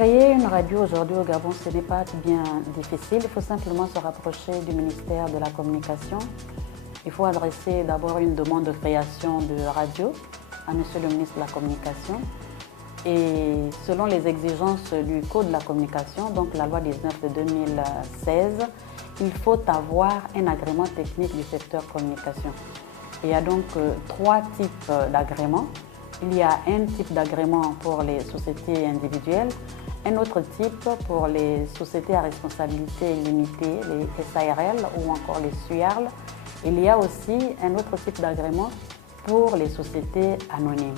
Créer une radio aujourd'hui au Gabon, ce n'est pas bien difficile. Il faut simplement se rapprocher du ministère de la Communication. Il faut adresser d'abord une demande de création de radio à Monsieur le ministre de la Communication. Et selon les exigences du Code de la communication, donc la loi 19 de 2016, il faut avoir un agrément technique du secteur communication. Il y a donc trois types d'agréments. Il y a un type d'agrément pour les sociétés individuelles, un autre type pour les sociétés à responsabilité limitée, les SARL ou encore les SUARL. Il y a aussi un autre type d'agrément pour les sociétés anonymes.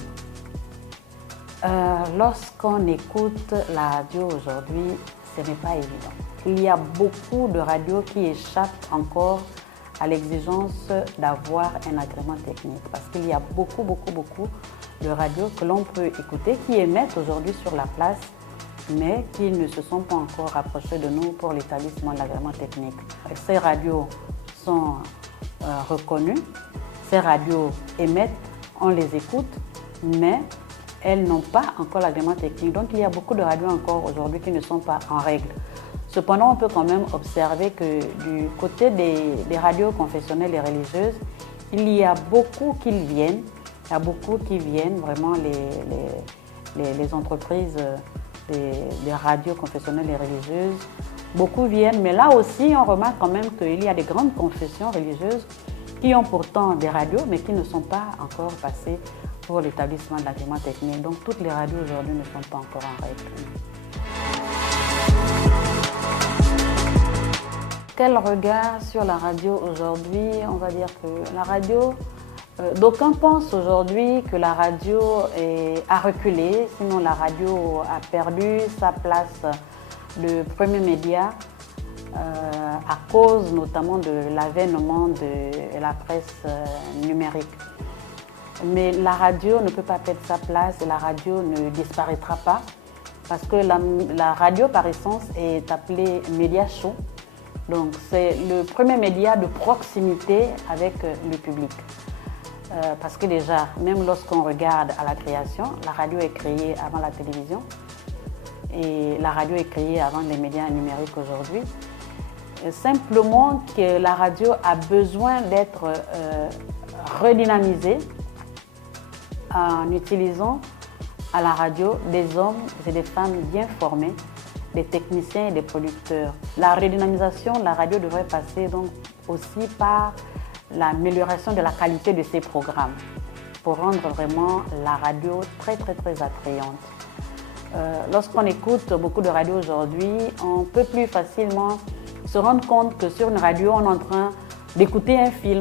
Lorsqu'on écoute la radio aujourd'hui, ce n'est pas évident. Il y a beaucoup de radios qui échappent encore à l'exigence d'avoir un agrément technique parce qu'il y a beaucoup de radios que l'on peut écouter qui émettent aujourd'hui sur la place mais qui ne se sont pas encore rapprochés de nous pour l'établissement de l'agrément technique. Ces radios sont reconnues, ces radios émettent, on les écoute, mais elles n'ont pas encore l'agrément technique. Donc il y a beaucoup de radios encore aujourd'hui qui ne sont pas en règle. Cependant, on peut quand même observer que du côté des radios confessionnelles et religieuses, il y a beaucoup qui viennent. Il y a beaucoup qui viennent, vraiment les entreprises des radios confessionnelles et religieuses. Beaucoup viennent, mais là aussi, on remarque quand même qu'il y a des grandes confessions religieuses qui ont pourtant des radios, mais qui ne sont pas encore passées pour l'établissement de l'agrément technique. Donc toutes les radios aujourd'hui ne sont pas encore en règle. Quel regard sur la radio aujourd'hui? On va dire que la radio, d'aucuns pensent aujourd'hui que la radio a reculé, sinon la radio a perdu sa place de premier média à cause notamment de l'avènement de la presse numérique. Mais la radio ne peut pas perdre sa place et la radio ne disparaîtra pas parce que la radio par essence est appelée média chaud. Donc c'est le premier média de proximité avec le public. Parce que déjà, même lorsqu'on regarde à la création, la radio est créée avant la télévision et la radio est créée avant les médias numériques aujourd'hui. Simplement que la radio a besoin d'être redynamisée en utilisant à la radio des hommes et des femmes bien formés, des techniciens et des producteurs. La redynamisation de la radio devrait passer donc aussi par l'amélioration de la qualité de ces programmes pour rendre vraiment la radio très attrayante. Lorsqu'on écoute beaucoup de radios aujourd'hui, on peut plus facilement se rendre compte que sur une radio, on est en train d'écouter un film,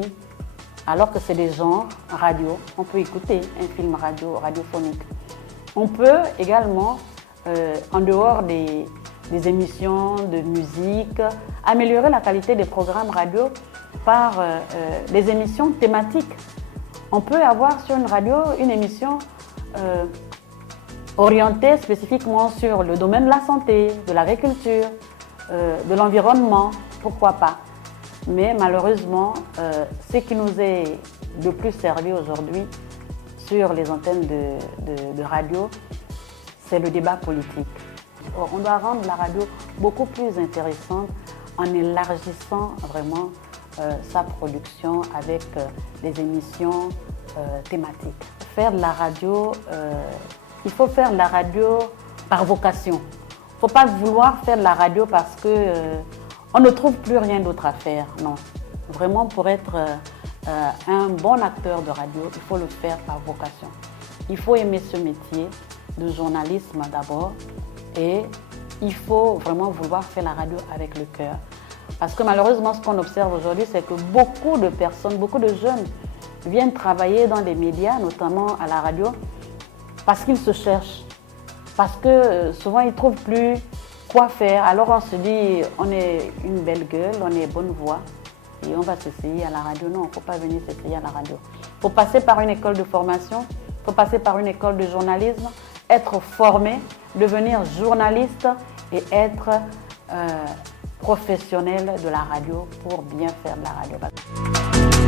alors que c'est des genres radio. On peut écouter un film radiophonique. On peut également, en dehors des émissions de musique, améliorer la qualité des programmes radio par des émissions thématiques. On peut avoir sur une radio une émission orientée spécifiquement sur le domaine de la santé, de l'agriculture, de l'environnement, pourquoi pas. Mais malheureusement, ce qui nous est le plus servi aujourd'hui sur les antennes de radio, c'est le débat politique. On doit rendre la radio beaucoup plus intéressante en élargissant vraiment sa production avec des émissions thématiques. Faire de la radio, il faut faire de la radio par vocation. Il ne faut pas vouloir faire de la radio parce qu'on ne trouve plus rien d'autre à faire. Non, vraiment pour être un bon acteur de radio, il faut le faire par vocation. Il faut aimer ce métier de journalisme d'abord et il faut vraiment vouloir faire la radio avec le cœur. Parce que malheureusement, ce qu'on observe aujourd'hui, c'est que beaucoup de personnes, beaucoup de jeunes viennent travailler dans des médias, notamment à la radio, parce qu'ils se cherchent. Parce que souvent, ils ne trouvent plus quoi faire. Alors on se dit, on est une belle gueule, on est bonne voix et on va s'essayer à la radio. Non, il ne faut pas venir s'essayer à la radio. Il faut passer par une école de formation, il faut passer par une école de journalisme, être formé, devenir journaliste et être professionnel de la radio pour bien faire de la radio.